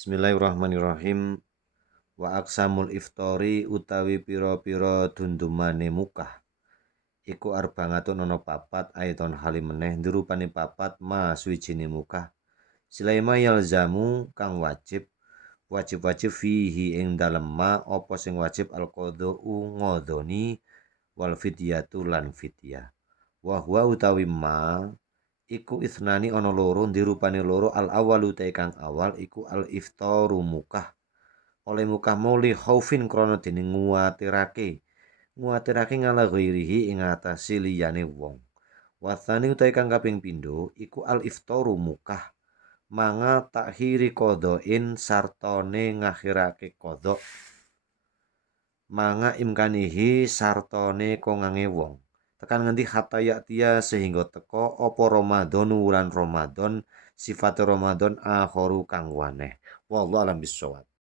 Bismillahirrahmanirrahim. Wa aqsamul iftori utawi pira-pira dundumane mukah. Iku arbangatun ana papat aiton halimeneh ndirupani papat ma suwijine mukah. Silaima yalzamu kang wajib fihi ing dalem ma apa sing wajib alqadhu ngodoni wal fidyatu lan fidyah. Wa huwa utawi ma iku isnani ana loro ndirupani loro al awalu te kang awal iku al iftaru mukah. Oleh mukah muli khaufin krana dene nguwatirake ngala ghairihi ing atase liyane wong. Wasani utawi kang kaping pindho iku al iftaru mukah manga takhiri qadhain sartane ngakhirake qadha manga imkanihi sartane kongange wong tekan ngendi hatta yaktia sehingga teka apa Ramadan wulan Ramadan sifate Ramadan akharu kang waneh wallahu alam bisawab.